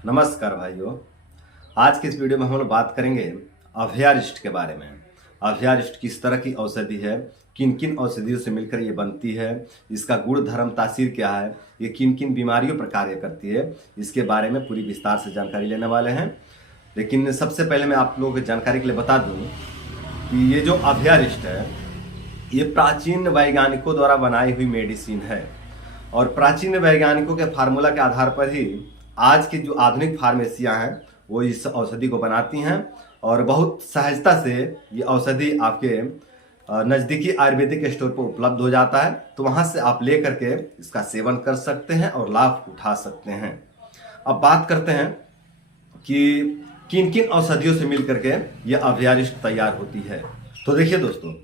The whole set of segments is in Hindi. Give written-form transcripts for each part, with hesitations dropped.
नमस्कार भाइयों। आज की इस वीडियो में हम लोग बात करेंगे अभयारिष्ट के बारे में। अभयारिष्ट किस तरह की औषधि है, किन किन औषधियों से मिलकर ये बनती है, इसका गुण धर्म तासीर क्या है, ये किन किन बीमारियों पर कार्य करती है, इसके बारे में पूरी विस्तार से जानकारी लेने वाले हैं। लेकिन सबसे पहले मैं आप लोगों को जानकारी के लिए बता दूं कि ये जो अभयारिष्ट है ये प्राचीन वैज्ञानिकों द्वारा बनाई हुई मेडिसिन है और प्राचीन वैज्ञानिकों के फार्मूला के आधार पर ही आज की जो आधुनिक फार्मेसियां हैं वो इस औषधि को बनाती हैं और बहुत सहजता से ये औषधि आपके नज़दीकी आयुर्वेदिक स्टोर पर उपलब्ध हो जाता है। तो वहां से आप ले करके इसका सेवन कर सकते हैं और लाभ उठा सकते हैं। अब बात करते हैं कि किन किन औषधियों से मिल करके ये अभयारिष्ट तैयार होती है। तो देखिए दोस्तों,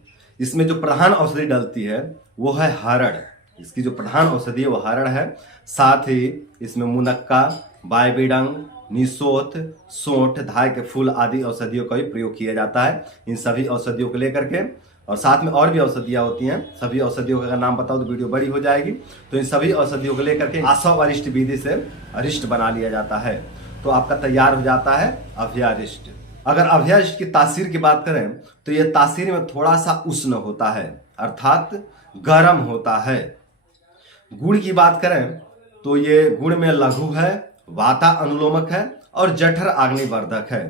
इसमें जो प्रधान औषधि डलती है वो है हरड़। इसकी जो प्रधान औषधि है वो हरड़ है। साथ ही इसमें मुनक्का, बायबीडंग, निसोथ, सोंठ, धाय के फूल आदि औषधियों का भी प्रयोग किया जाता है। इन सभी औषधियों को लेकर के और साथ में और भी औषधियाँ होती हैं। सभी औषधियों का अगर नाम बताओ तो वीडियो बड़ी हो जाएगी। तो इन सभी औषधियों को लेकर के आसव अरिष्ट विधि से अरिष्ट बना लिया जाता है। तो आपका तैयार हो जाता है अभयारिष्ट। अगर अभयारिष्ट की तासीर की बात करें तो ये तासीर में थोड़ा सा उष्ण होता है, अर्थात गर्म होता है। गुण की बात करें तो ये गुण में लघु है, वाता अनुलोमक है और जठर अग्निवर्धक है।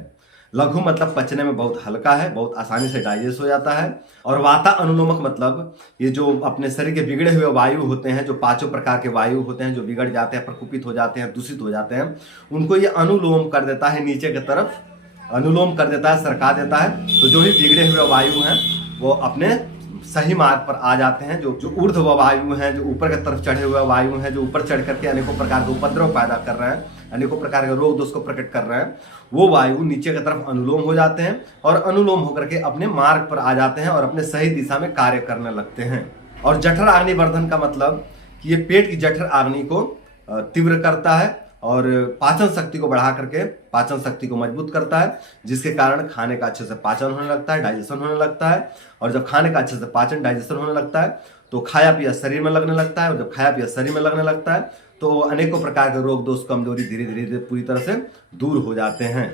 लघु मतलब पचने में बहुत हल्का है, बहुत आसानी से डाइजेस्ट हो जाता है। और वाता अनुलोमक मतलब ये जो अपने शरीर के बिगड़े हुए वायु होते हैं, जो पांचों प्रकार के वायु होते हैं जो बिगड़ जाते हैं, प्रकुपित हो जाते हैं, दूषित हो जाते हैं, उनको ये अनुलोम कर देता है, नीचे की तरफ अनुलोम कर देता है, सरका देता है। तो जो भी बिगड़े हुए वायु हैं वो अपने सही मार्ग पर आ जाते हैं। जो ऊर्ध्व वायु हैं, जो ऊपर की तरफ चढ़े हुए वायु हैं, जो ऊपर चढ़ करके अनेकों प्रकार के उपद्रव पैदा कर रहे हैं, अनेकों प्रकार के रोग दोष को प्रकट कर रहे हैं, वो वायु नीचे की तरफ अनुलोम हो जाते हैं और अनुलोम होकर के अपने मार्ग पर आ जाते हैं और अपने सही दिशा में कार्य करने लगते हैं। और जठर अग्निवर्धन का मतलब कि ये पेट की जठर अग्नि को तीव्र करता है और पाचन शक्ति को बढ़ा करके पाचन शक्ति को मजबूत करता है, जिसके कारण खाने का अच्छे से पाचन होने लगता है, डाइजेशन होने लगता है। और जब खाने का अच्छे से पाचन डाइजेशन होने लगता है तो खाया पिया शरीर में लगने लगता है और जब खाया पिया शरीर में लगने लगता है तो अनेकों प्रकार के रोग दोष कमजोरी धीरे धीरे पूरी तरह से दूर हो जाते हैं।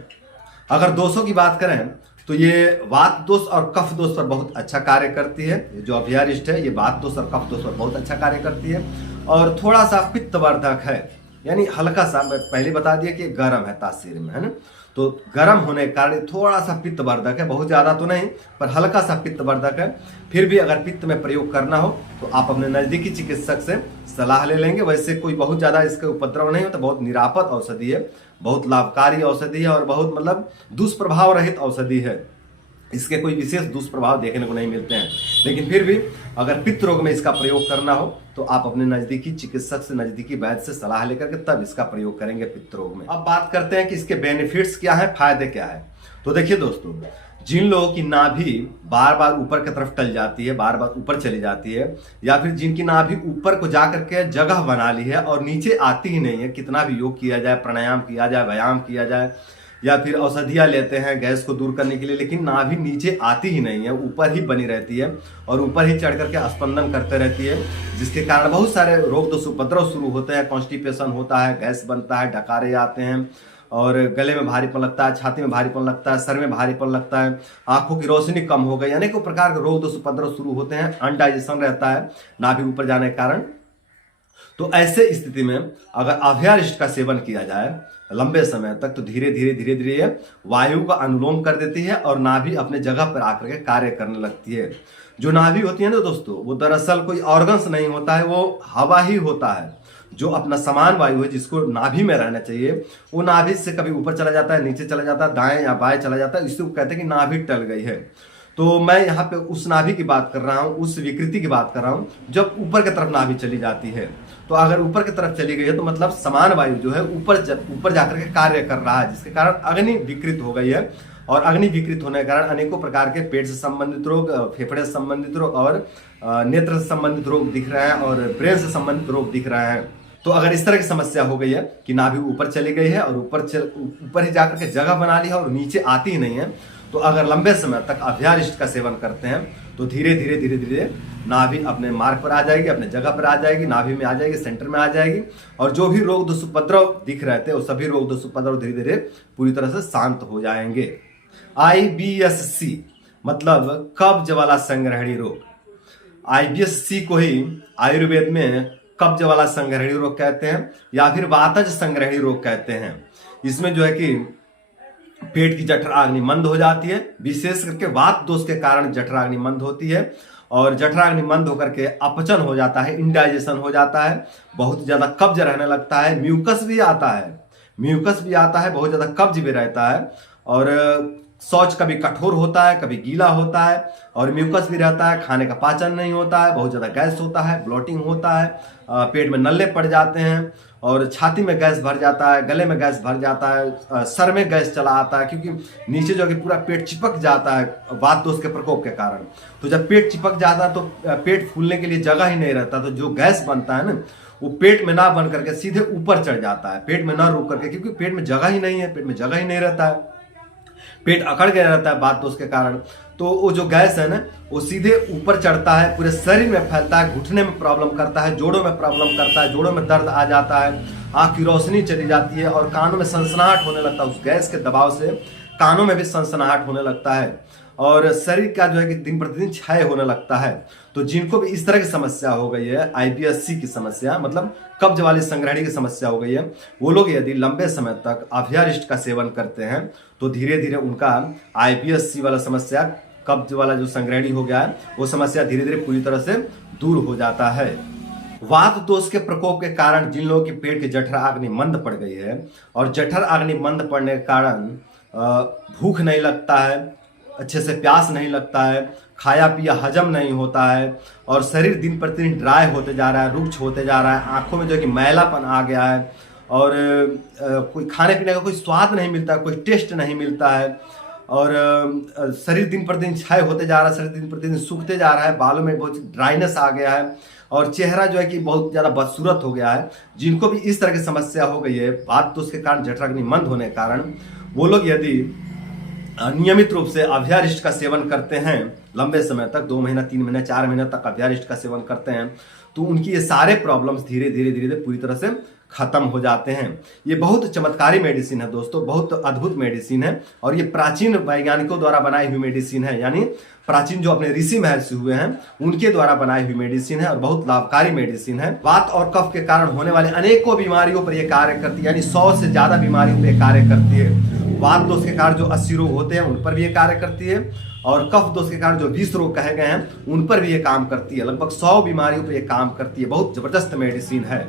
अगर दोषों की बात करें तो ये वात दोष और कफ दोष पर बहुत अच्छा कार्य करती है। ये जो अभयारिष्ट है ये वात दोष और कफ दोष पर बहुत अच्छा कार्य करती है और थोड़ा सा पित्तवर्धक है, यानी हल्का सा। मैं पहले बता दिया कि गर्म है तासीर में, है ना। तो गर्म होने के कारण थोड़ा सा पित्तवर्धक है, बहुत ज़्यादा तो नहीं पर हल्का सा पित्तवर्धक है। फिर भी अगर पित्त में प्रयोग करना हो तो आप अपने नज़दीकी चिकित्सक से सलाह ले लेंगे। वैसे कोई बहुत ज़्यादा इसके उपद्रव नहीं होता, बहुत निरापद औषधि है, बहुत लाभकारी औषधि है और बहुत मतलब दुष्प्रभाव रहित औषधि है। इसके कोई विशेष दुष्प्रभाव देखने को नहीं मिलते हैं। लेकिन फिर भी अगर पित्त रोग में इसका प्रयोग करना हो तो आप अपने नज़दीकी चिकित्सक से, नज़दीकी वैद्य से सलाह लेकर के तब इसका प्रयोग करेंगे पित्त रोग में। अब बात करते हैं कि इसके बेनिफिट्स क्या है, फायदे क्या है। तो देखिए दोस्तों, जिन लोगों की नाभि बार बार ऊपर की तरफ टल जाती है, बार बार ऊपर चली जाती है, या फिर जिनकी नाभि ऊपर को जा करके जगह बना ली है और नीचे आती ही नहीं है, कितना भी योग किया जाए, प्राणायाम किया जाए, व्यायाम किया जाए या फिर औषधियाँ लेते हैं गैस को दूर करने के लिए, लेकिन नाभि नीचे आती ही नहीं है, ऊपर ही बनी रहती है और ऊपर ही चढ़ करके स्पंदन करते रहती है, जिसके कारण बहुत सारे रोग दोष उपद्रव शुरू होते हैं। कॉन्स्टिपेशन होता है, गैस बनता है, डकारे आते हैं और गले में भारीपन लगता है, छाती में भारीपन लगता है, सर में भारीपन लगता है, आंखों की रोशनी कम हो गई, अनेकों प्रकार के रोग दोष उपद्रव शुरू होते हैं। अनडाइजेशन रहता है नाभि ऊपर जाने के कारण। तो ऐसे स्थिति में अगर अभयारिष्ट का सेवन किया जाए लंबे समय तक तो धीरे धीरे वायु का अनुलोम कर देती है और नाभि अपने जगह पर आकर के कार्य करने लगती है। जो नाभि होती है ना दोस्तों, वो दरअसल कोई ऑर्गन्स नहीं होता है, वो हवा ही होता है। जो अपना समान वायु है जिसको नाभि में रहना चाहिए, वो नाभि से कभी ऊपर चला जाता है, नीचे चला जाता है, दाएं या बाएं चला जाता है, इसको कहते हैं कि नाभि टल गई है। तो मैं यहाँ पे उस नाभि की बात कर रहा हूँ, उस विकृति की बात कर रहा हूँ जब ऊपर की तरफ नाभि चली जाती है। तो अगर ऊपर की तरफ चली गई है तो मतलब समान वायु जो है ऊपर जाकर के कार्य कर रहा है, जिसके कारण अग्नि विकृत हो गई है। और अग्नि विकृत होने के कारण अनेकों प्रकार के पेट से संबंधित रोग, फेफड़े से संबंधित रोग और नेत्र से संबंधित रोग दिख रहे हैं और ब्रेन से संबंधित रोग दिख रहे हैं। तो अगर इस तरह की समस्या हो गई है कि नाभि ऊपर चली गई है और ऊपर ही जाकर के जगह बना ली है और नीचे आती ही नहीं है, तो अगर लंबे समय तक अभयारिष्ट का सेवन करते हैं तो धीरे धीरे धीरे धीरे नाभि अपने मार्ग पर आ जाएगी, अपने जगह पर आ जाएगी, नाभि में आ जाएगी, सेंटर में आ जाएगी। और जो भी रोग दोष उपद्रव दिख रहे थे वो सभी रोग दोष उपद्रव धीरे धीरे पूरी तरह से शांत हो जाएंगे। IBS-C मतलब कब्ज वाला संग्रहणी रोग। IBS-C को ही आयुर्वेद में कब्ज वाला संग्रहणी रोग कहते हैं या फिर वातज संग्रहणी रोग कहते हैं। इसमें जो है कि पेट की जठराग्नि मंद हो जाती है, विशेष करके वात दोष के कारण जठराग्नि मंद होती है और जठराग्नि मंद होकर के अपचन हो जाता है, इंडाइजेशन हो जाता है, बहुत ज्यादा कब्ज रहने लगता है, म्यूकस भी आता है, बहुत ज्यादा कब्ज भी रहता है और शौच कभी कठोर होता है, कभी गीला होता है और म्यूकस भी रहता है, खाने का पाचन नहीं होता है, बहुत ज्यादा गैस होता है, ब्लोटिंग होता है, पेट में नल्ले पड़ जाते हैं और छाती में गैस भर जाता है, गले में गैस भर जाता है, सर में गैस चला आता है, क्योंकि नीचे जो कि पूरा पेट चिपक जाता है वात दोष के प्रकोप के कारण। तो जब पेट चिपक जाता है तो पेट फूलने के लिए जगह ही नहीं रहता, तो जो गैस बनता है ना वो पेट में ना बन करके सीधे ऊपर चढ़ जाता है, पेट में ना रुक करके, क्योंकि पेट में जगह ही नहीं है, पेट में जगह ही नहीं रहता है, पेट अकड़ गया रहता है वात दोष के कारण। तो वो जो गैस है ना वो सीधे ऊपर चढ़ता है, पूरे शरीर में फैलता है, घुटने में प्रॉब्लम करता है, जोड़ों में प्रॉब्लम करता है, जोड़ों में दर्द आ जाता है, आंख की रोशनी चली जाती है और कानों में सनसनाहट होने लगता है। उस गैस के दबाव से कानों में भी सनसनाहट होने लगता है और शरीर का जो है कि दिन प्रतिदिन क्षय होने लगता है। तो जिनको भी इस तरह की समस्या हो गई है, IBS-C की समस्या मतलब कब्ज वाली संग्रहणी की समस्या हो गई है, वो लोग यदि लंबे समय तक अभ्यारिष्ट का सेवन करते हैं तो धीरे धीरे उनका IBS-C वाला समस्या, कब्ज वाला जो संग्रहणी हो गया है वो समस्या धीरे धीरे पूरी तरह से दूर हो जाता है। वात दोष के प्रकोप के कारण जिन लोगों की पेट की जठराग्नि मंद पड़ गई है और जठराग्नि मंद पड़ने के कारण भूख नहीं लगता है, अच्छे से प्यास नहीं लगता है, खाया पिया हजम नहीं होता है और शरीर दिन प्रतिदिन ड्राई होते जा रहा है, रुक्ष होते जा रहा है, आंखों में जो है कि मैलापन आ गया है और कोई खाने पीने का कोई स्वाद नहीं मिलता, कोई टेस्ट नहीं मिलता है और शरीर दिन प्रतिदिन क्षय होते जा रहा है, शरीर दिन प्रतिदिन सूखते जा रहा है, बालों में बहुत ड्राइनेस आ गया है और चेहरा जो है कि बहुत ज़्यादा बदसूरत हो गया है। जिनको भी इस तरह की समस्या हो गई है वात दोष के कारण, जठराग्नि मंद होने के कारण, वो लोग यदि नियमित रूप से अभ्यारिष्ट का सेवन करते हैं लंबे समय तक, 2 महीना 3 महीना 4 महीना तक अभ्यारिष्ट का सेवन करते हैं तो उनकी ये सारे प्रॉब्लम्स धीरे धीरे पूरी तरह से खत्म हो जाते हैं। ये बहुत चमत्कारी मेडिसिन है दोस्तों, बहुत अद्भुत मेडिसिन है और ये प्राचीन वैज्ञानिकों द्वारा बनाई हुई मेडिसिन है, यानी प्राचीन जो अपने ऋषि महर्षि हुए हैं उनके द्वारा बनाई हुई मेडिसिन है और बहुत लाभकारी मेडिसिन है। वात और कफ के कारण होने वाले अनेकों बीमारियों पर यह कार्य करती है, यानी 100 से ज्यादा बीमारियों पर कार्य करती है। वात दोष के कारण जो 80 रोग होते हैं उन पर भी ये कार्य करती है और कफ दोष के कारण जो 20 रोग कहे गए हैं उन पर भी ये काम करती है। लगभग 100 बीमारियों पर यह काम करती है, बहुत जबरदस्त मेडिसिन है।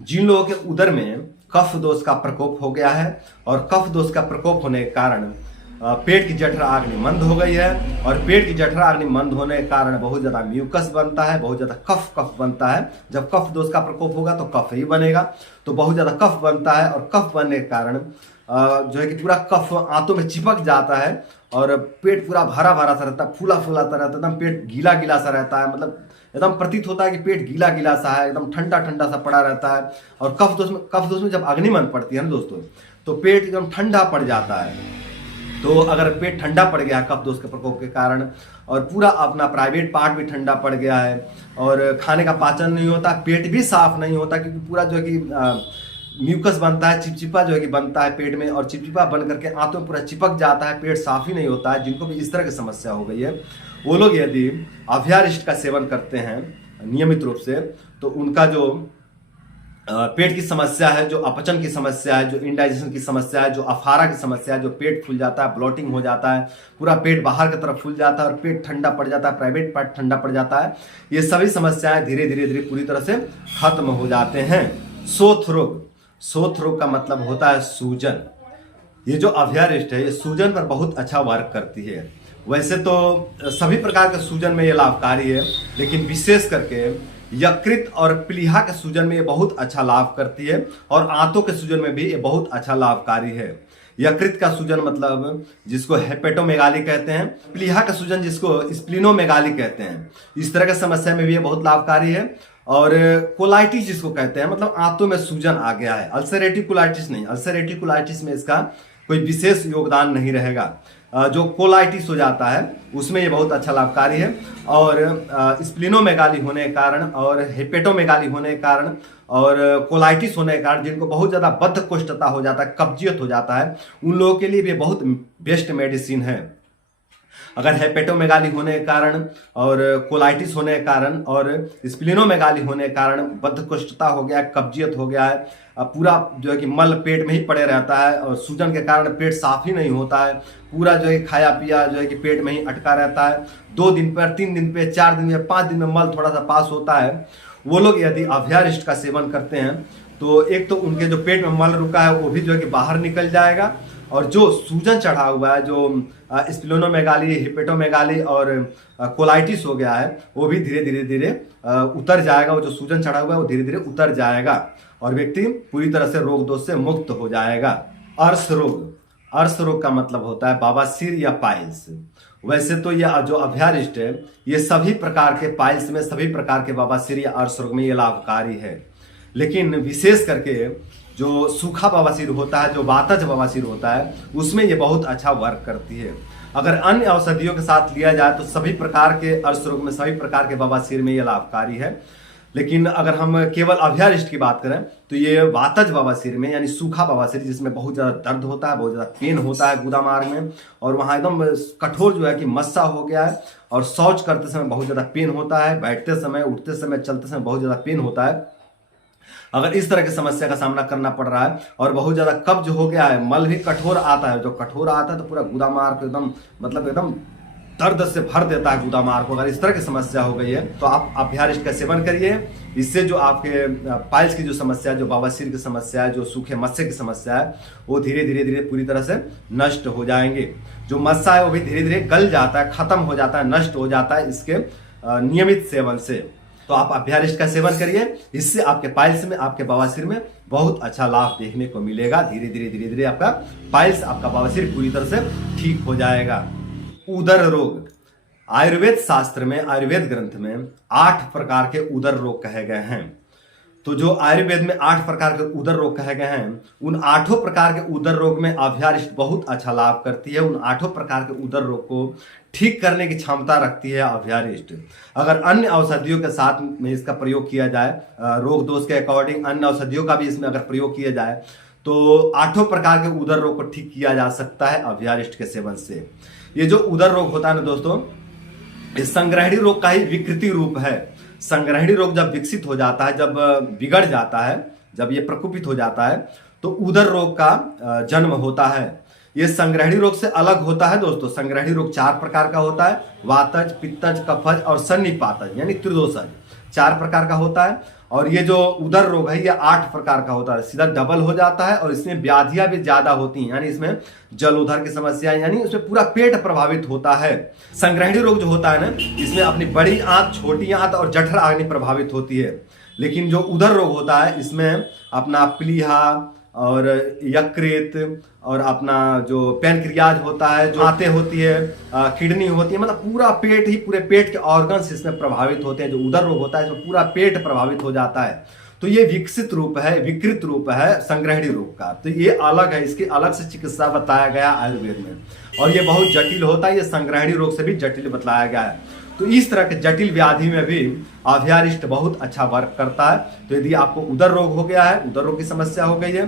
जिन लोगों के उदर में कफ दोष का प्रकोप हो गया है और कफ दोष का प्रकोप होने के कारण पेट की जठराग्नि मंद हो गई है और पेट की जठराग्नि मंद होने के कारण बहुत ज्यादा म्यूकस बनता है, बहुत ज्यादा कफ बनता है। जब कफ दोष का प्रकोप होगा तो कफ ही बनेगा, तो बहुत ज्यादा कफ बनता है और कफ बनने के कारण जो है कि पूरा कफ आंतों में चिपक जाता है और पेट पूरा भरा भरा सा रहता है, फूला फूला सा रहता है, एकदम पेट गीला गीला सा रहता है, मतलब एकदम प्रतीत होता है कि पेट गीला गीला सा है, एकदम ठंडा ठंडा सा पड़ा रहता है। और कफ दोष में जब अग्नि मंद पड़ती है ना दोस्तों तो पेट एकदम ठंडा पड़ जाता है। तो अगर पेट ठंडा पड़ गया कफ दोष के प्रकोप के कारण और पूरा अपना प्राइवेट पार्ट भी ठंडा पड़ गया है और खाने का पाचन नहीं होता, पेट भी साफ नहीं होता, क्योंकि पूरा जो है कि म्यूकस बनता है, चिपचिपा जो है कि बनता है पेट में और चिपचिपा बन करके आंतों में पूरा चिपक जाता है, पेट साफ ही नहीं होता है। जिनको भी इस तरह की समस्या हो गई है वो लोग यदि अभ्यारिष्ट का सेवन करते हैं नियमित रूप से तो उनका जो पेट की समस्या है, जो अपचन की समस्या है, जो इंडाइजेशन की समस्या है, जो अफारा की समस्या है, जो पेट फूल जाता है, ब्लोटिंग हो जाता है, पूरा पेट बाहर की तरफ फूल जाता है और पेट ठंडा पड़ जाता है, प्राइवेट पार्ट ठंडा पड़ जाता है, ये सभी समस्याएं धीरे धीरे पूरी तरह से खत्म हो जाते हैं। शोथ रोग का मतलब होता है सूजन। ये जो अभ्यारिष्ट है ये सूजन पर बहुत अच्छा वर्क करती है। वैसे तो सभी प्रकार के सूजन में ये लाभकारी है, लेकिन विशेष करके यकृत और प्लीहा के सूजन में ये बहुत अच्छा लाभ करती है और आंतों के सूजन में भी ये बहुत अच्छा लाभकारी है। यकृत का सूजन मतलब जिसको हेपेटोमेगाली कहते हैं, प्लीहा का सूजन जिसको स्प्लिनोमेगाली कहते हैं, इस तरह की समस्या में भी ये बहुत लाभकारी है। और कोलाइटिस जिसको कहते हैं, मतलब आंतों में सूजन आ गया है, अल्सरेटिव कोलाइटिस नहीं, अल्सरेटिव कोलाइटिस में इसका कोई विशेष योगदान नहीं रहेगा। जो कोलाइटिस हो जाता है उसमें ये बहुत अच्छा लाभकारी है। और स्प्लिनोमेगाली होने के कारण और हेपेटोमेगाली होने के कारण और कोलाइटिस होने के कारण जिनको बहुत ज़्यादा बद्धकोष्ठता हो जाता है, कब्जियत हो जाता है, उन लोगों के लिए भी बहुत बेस्ट मेडिसिन है। अगर हेपेटोमेगाली होने के कारण और कोलाइटिस होने के कारण और स्प्लिनोमेगाली होने के कारण बद्धकोष्ठता हो गया है, कब्जियत हो गया है, पूरा जो है कि मल पेट में ही पड़े रहता है और सूजन के कारण पेट साफ ही नहीं होता है, पूरा जो है खाया पिया जो है कि पेट में ही अटका रहता है, 2 दिन पर 3 दिन पे 4 दिन में 5 दिन में मल थोड़ा सा पास होता है, वो लोग यदि अभ्यारिष्ट का सेवन करते हैं तो एक तो उनके जो पेट में मल रुका है वो भी जो है कि बाहर निकल जाएगा, और जो सूजन चढ़ा हुआ है, जो स्प्लिनोमेगाली, हिपेटोमेगाली और कोलाइटिस हो गया है, वो भी धीरे धीरे उतर जाएगा। वो जो सूजन चढ़ा हुआ है वो धीरे धीरे उतर जाएगा और व्यक्ति पूरी तरह से रोग दोष से मुक्त हो जाएगा। अर्श रोग, अर्श रोग का मतलब होता है बवासीर या पाइल्स। वैसे तो यह जो अभ्यारिष्ट है ये सभी प्रकार के पाइल्स में, सभी प्रकार के बवासीर या अर्श रोग में ये लाभकारी है, लेकिन विशेष करके जो सूखा बवासीर होता है, जो वातज बवासीर होता है, उसमें ये बहुत अच्छा वर्क करती है। अगर अन्य औषधियों के साथ लिया जाए तो सभी प्रकार के अर्श रोग में, सभी प्रकार के बवासीर में ये लाभकारी है। लेकिन अगर हम केवल अभ्यारिष्ट की बात करें तो ये वातज बवासीर में, यानी सूखा बवासीर जिसमें बहुत ज़्यादा दर्द होता है, बहुत ज़्यादा पेन होता है गुदा मार्ग में, और वहाँ एकदम कठोर जो है कि मस्सा हो गया है और शौच करते समय बहुत ज़्यादा पेन होता है, बैठते समय, उठते समय, चलते समय बहुत ज़्यादा पेन होता है, अगर इस तरह की समस्या का सामना करना पड़ रहा है और बहुत ज्यादा कब्ज हो गया है, मल भी कठोर आता है, जो कठोर आता है तो पूरा गुदा मार्ग एकदम मतलब एकदम दर्द से भर देता है गुदा मार्ग को, अगर इस तरह की समस्या हो गई है तो आप अभ्यारिष्ट का सेवन करिए। इससे जो आपके पाइल्स की जो समस्या है, जो बवासीर की समस्या है, जो सूखे मस्से की समस्या है, वो धीरे धीरे पूरी तरह से नष्ट हो जाएंगे। जो मस्सा है वो भी धीरे धीरे गल जाता है, खत्म हो जाता है, नष्ट हो जाता है इसके नियमित सेवन से। तो आप अभ्यारिष्ट का सेवन करिए, इससे आपके पाइल्स में, आपके बवासीर में बहुत अच्छा लाभ देखने को मिलेगा। धीरे धीरे आपका पाइल्स, आपका बवासीर पूरी तरह से ठीक हो जाएगा। उदर रोग, आयुर्वेद शास्त्र में, आयुर्वेद ग्रंथ में 8 प्रकार के उदर रोग कहे गए हैं। तो जो आयुर्वेद में 8 प्रकार के उदर रोग कहे गए हैं, उन 8 प्रकार के उदर रोग में अभ्यारिष्ट बहुत अच्छा लाभ करती है। उन 8 प्रकार के उदर रोग को ठीक करने की क्षमता रखती है अभ्यारिष्ट। अगर अन्य औषधियों के साथ में इसका प्रयोग किया जाए, रोग दोष के अकॉर्डिंग अन्य औषधियों का भी इसमें अगर प्रयोग किया जाए तो 8 प्रकार के उदर रोग को ठीक किया जा सकता है अभ्यारिष्ट के सेवन से। ये जो उदर रोग होता है ना दोस्तों, इस संग्रहणी रोग का ही विकृति रूप है। संग्रहणी रोग जब विकसित हो जाता है, जब बिगड़ जाता है, जब ये प्रकोपित हो जाता है तो उदर रोग का जन्म होता है। ये संग्रहणी रोग से अलग होता है दोस्तों। संग्रहणी रोग 4 प्रकार का होता है, वातज, पित्तज, कफज और सन्निपातज यानी त्रिदोषज, 4 प्रकार का होता है। और ये जो उदर रोग है ये 8 प्रकार का होता है, सीधा डबल हो जाता है और इसमें व्याधियां भी ज्यादा होती हैं, यानी इसमें जलोदर की समस्या, यानी इसमें पूरा पेट प्रभावित होता है। संग्रहणी रोग जो होता है ना, इसमें अपनी बड़ी आंत, छोटी आंत और जठर आग्नि प्रभावित होती है। लेकिन जो उदर रोग होता है इसमें अपना प्लीहा और यकृत और अपना जो पैनक्रियाज होता है, जो आंतें होती है, किडनी होती है, मतलब पूरा पेट ही, पूरे पेट के ऑर्गन्स इसमें प्रभावित होते हैं। जो उदर रोग होता है इसमें पूरा पेट प्रभावित हो जाता है। तो ये विकसित रूप है, विकृत रूप है संग्रहणी रोग का। तो ये अलग है, इसकी अलग से चिकित्सा बताया गया आयुर्वेद में, और ये बहुत जटिल होता है। ये संग्रहणी रोग से भी जटिल बताया गया है। तो इस तरह के जटिल व्याधि में भी अभ्यारिष्ट बहुत अच्छा वर्क करता है। तो यदि आपको उदर रोग हो गया है, उदर रोग की समस्या हो गई है,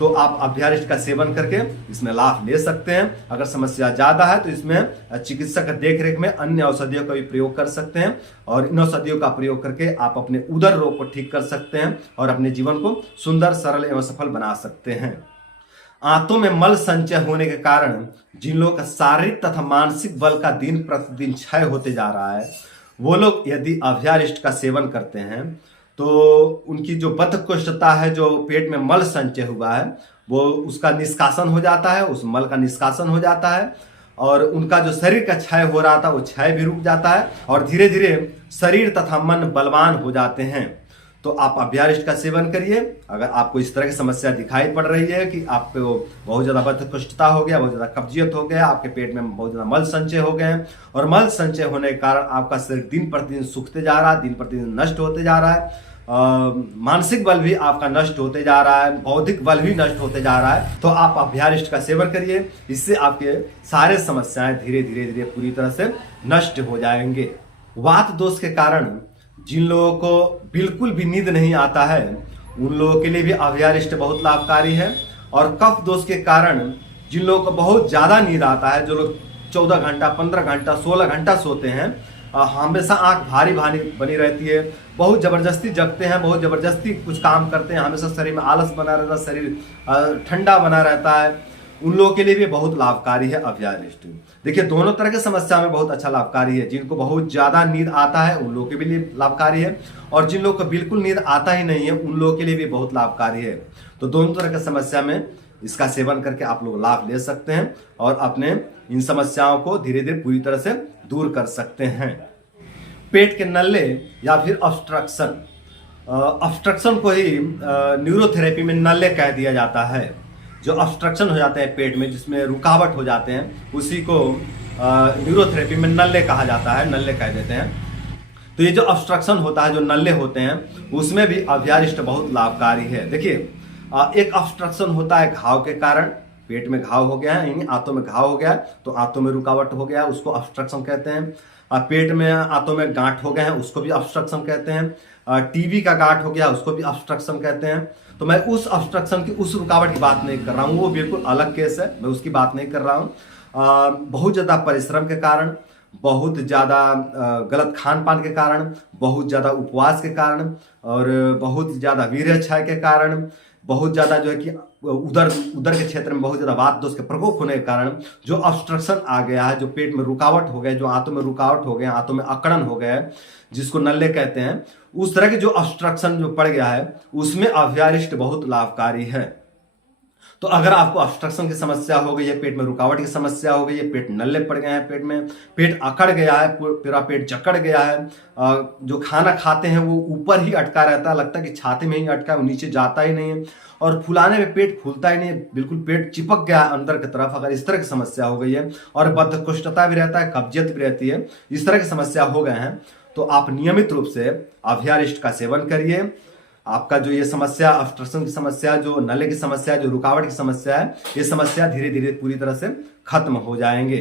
तो आप अभ्यारिष्ट का सेवन करके इसमें लाभ ले सकते हैं। अगर समस्या ज्यादा है तो इसमें चिकित्सक के देखरेख में अन्य औषधियों का भी प्रयोग कर सकते हैं, और इन औषधियों का प्रयोग करके आप अपने उदर रोग को ठीक कर सकते हैं और अपने जीवन को सुंदर, सरल एवं सफल बना सकते हैं। आंतों में मल संचय होने के कारण जिन लोगों का शारीरिक तथा मानसिक बल का दिन प्रतिदिन क्षय होते जा रहा है, वो लोग यदि अभ्यारिष्ट का सेवन करते हैं तो उनकी जो बद्धकोष्ठता है, जो पेट में मल संचय हुआ है, वो उसका निष्कासन हो जाता है, उस मल का निष्कासन हो जाता है, और उनका जो शरीर का क्षय हो रहा था वो क्षय भी रुक जाता है, और धीरे धीरे शरीर तथा मन बलवान हो जाते हैं। तो आप अभ्यारिष्ट का सेवन करिए। अगर आपको इस तरह की समस्या दिखाई पड़ रही है कि आपको बहुत ज़्यादा बद्धकोष्ठता हो गया, बहुत ज़्यादा कब्जियत हो गया, आपके पेट में बहुत ज़्यादा मल संचय हो गए, और मल संचय होने के कारण आपका शरीर दिन प्रतिदिन सूखते जा रहा है, दिन प्रतिदिन नष्ट होते जा रहा है, मानसिक बल भी आपका नष्ट होते जा रहा है, बौद्धिक बल भी नष्ट होते जा रहा है, तो आप अभ्यारिष्ट का सेवन करिए। इससे आपके सारे समस्याएं धीरे धीरे धीरे पूरी तरह से नष्ट हो जाएंगे। वात दोष के कारण जिन लोगों को बिल्कुल भी नींद नहीं आता है, उन लोगों के लिए भी अभ्यारिष्ट बहुत लाभकारी है। और कफ दोष के कारण जिन लोगों को बहुत ज़्यादा नींद आता है, जो लोग 14 घंटा 15 घंटा 16 घंटा सोते हैं, हमेशा आंख भारी भारी बनी रहती है, बहुत ज़बरदस्ती जगते हैं, बहुत ज़बरदस्ती कुछ काम करते हैं, हमेशा शरीर में आलस बना रहता है, शरीर ठंडा बना रहता है, उन लोगों के लिए भी बहुत लाभकारी है अभ्यारिष्ट। देखिए दोनों तरह की समस्या में बहुत अच्छा लाभकारी है। जिनको बहुत ज़्यादा नींद आता है उन लोगों के लिए लाभकारी है, और जिन लोगों को बिल्कुल नींद आता ही नहीं है उन लोगों के लिए भी बहुत लाभकारी है। तो दोनों तरह की समस्या में इसका सेवन करके आप लोग लाभ ले सकते हैं और अपने इन समस्याओं को धीरे धीरे पूरी तरह से दूर कर सकते हैं। पेट के नल्ले या फिर ऑब्स्ट्रक्शन को ही न्यूरोथेरेपी में नल्ले कह दिया जाता है। जो ऑब्स्ट्रक्शन हो जाते हैं पेट में, जिसमें रुकावट हो जाते हैं, उसी को न्यूरोथेरेपी में नल्ले कहा जाता है, नल्ले कह देते हैं। तो ये जो ऑब्स्ट्रक्शन होता है, जो नल्ले होते हैं, उसमें भी अभ्यारिष्ट बहुत लाभकारी है। देखिए एक ऑब्स्ट्रक्शन होता है घाव के कारण, पेट में घाव हो गया है, यानी आंतों में घाव हो गया है, तो आंतों में रुकावट हो गया है, उसको ऑब्स्ट्रक्शन कहते हैं। पेट में आंतों में गांठ हो गए हैं, उसको भी ऑब्स्ट्रक्शन कहते हैं। टीबी का गांठ हो गया, उसको भी ऑब्स्ट्रक्शन कहते हैं। तो मैं उस ऑब्स्ट्रक्शन की, उस रुकावट की बात नहीं कर रहा हूँ, वो बिल्कुल अलग केस है, मैं उसकी बात नहीं कर रहा हूँ। बहुत ज़्यादा परिश्रम के कारण, बहुत ज़्यादा गलत खान पान के कारण, बहुत ज़्यादा उपवास के कारण, और बहुत ज़्यादा वीर्य क्षय के कारण, बहुत ज़्यादा जो है कि उदर के क्षेत्र में बहुत ज़्यादा वात दोष के प्रकोप होने के कारण जो ऑब्स्ट्रक्शन आ गया है, जो पेट में रुकावट हो गए, जो आंतों में रुकावट हो गए, आंतों में अकड़न हो गए, जिसको नल्ले कहते हैं, उस तरह के जो ऑब्स्ट्रक्शन जो पड़ गया है, उसमें अभ्यारिष्ट बहुत लाभकारी है। तो अगर आपको ऑब्स्ट्रक्शन की समस्या हो गई है, पेट में रुकावट की समस्या हो गई है, पेट नल्ले पड़ गए हैं, पेट में पेट अकड़ गया है, पूरा पेट जकड़ गया है, जो खाना खाते हैं वो ऊपर ही अटका रहता है, लगता है कि छाती में ही अटका है, वो नीचे जाता ही नहीं है, और फुलाने में पेट फूलता ही नहीं है, बिल्कुल पेट चिपक गया है अंदर की तरफ। अगर इस तरह की समस्या हो गई है, और बद्धकोष्ठता भी रहता है, कब्जियत भी रहती है, इस तरह की समस्या हो गए हैं, तो आप नियमित रूप से अभ्यारिष्ट का सेवन करिए। आपका जो ये समस्या, ऑब्स्ट्रक्शन की समस्या, जो नल्ले की समस्या, जो रुकावट की समस्या है, ये समस्या धीरे धीरे पूरी तरह से खत्म हो जाएंगे।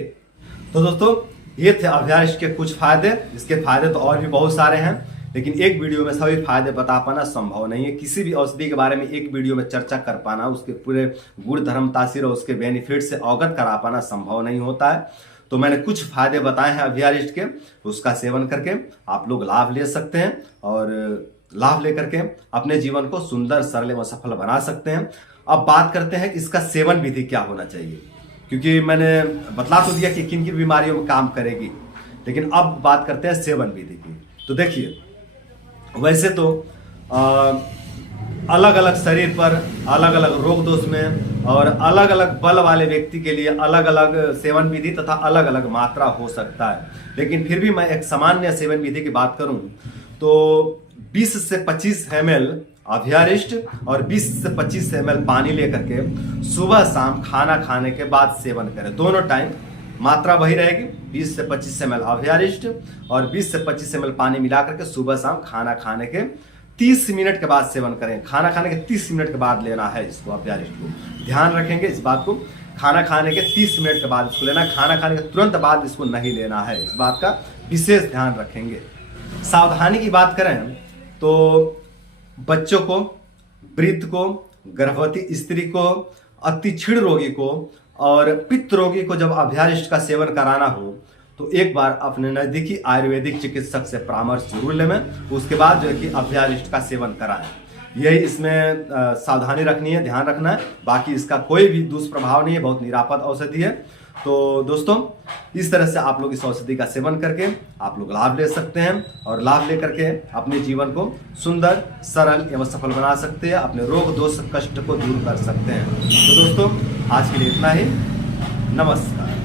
तो दोस्तों ये थे अभ्यारिष्ट के कुछ फायदे। इसके फायदे तो और भी बहुत सारे हैं, लेकिन एक वीडियो में सभी फायदे बता पाना संभव नहीं है। किसी भी औषधि के बारे में एक वीडियो में चर्चा कर पाना, उसके पूरे गुण धर्म तासीर और उसके बेनिफिट से अवगत करा पाना संभव नहीं होता है। तो मैंने कुछ फायदे बताए हैं अभ्यारिष्ट के, उसका सेवन करके आप लोग लाभ ले सकते हैं, और लाभ लेकर के अपने जीवन को सुंदर, सरल एवं सफल बना सकते हैं। अब बात करते हैं कि इसका सेवन विधि क्या होना चाहिए, क्योंकि मैंने बतला तो दिया कि किन किन बीमारियों में काम करेगी, लेकिन अब बात करते हैं सेवन विधि की। तो देखिए, वैसे तो अलग अलग शरीर पर, अलग अलग रोग दोष में और अलग अलग बल वाले व्यक्ति के लिए अलग अलग सेवन विधि तथा अलग अलग मात्रा हो सकता है, लेकिन फिर भी मैं एक सामान्य सेवन विधि की बात करूं तो 20 से 25 ml अभ्यारिष्ट और 20 से 25 ml पानी लेकर के सुबह शाम खाना खाने के बाद सेवन करें। दोनों टाइम मात्रा वही रहेगी, 20 से 25 ml अभ्यारिष्ट और 20 से 25 ml पानी मिला करके सुबह शाम खाना खाने के 30 मिनट के बाद सेवन करें। खाना खाने के 30 मिनट के बाद लेना है इसको, अभ्यारिष्ट को। ध्यान रखेंगे इस बात को, खाना खाने के 30 मिनट के बाद इसको लेना है, खाना खाने के तुरंत बाद इसको नहीं लेना है। इस बात का विशेष ध्यान रखेंगे। सावधानी की बात करें तो बच्चों को, वृद्ध को, गर्भवती स्त्री को, अति क्षीण रोगी को और पित्त रोगी को जब अभ्यारिष्ट का सेवन कराना हो तो एक बार अपने नजदीकी आयुर्वेदिक चिकित्सक से परामर्श जरूर लें। उसके बाद जो है कि अभ्यारिष्ट का सेवन कराएं। यही इसमें सावधानी रखनी है, ध्यान रखना है। बाकी इसका कोई भी दुष्प्रभाव नहीं है, बहुत निरापद औषधि है। तो दोस्तों इस तरह से आप लोग इस औषधि का सेवन करके आप लोग लाभ ले सकते हैं, और लाभ लेकर के अपने जीवन को सुंदर, सरल एवं सफल बना सकते हैं, अपने रोग दोष कष्ट को दूर कर सकते हैं। तो दोस्तों आज के लिए इतना ही। नमस्कार।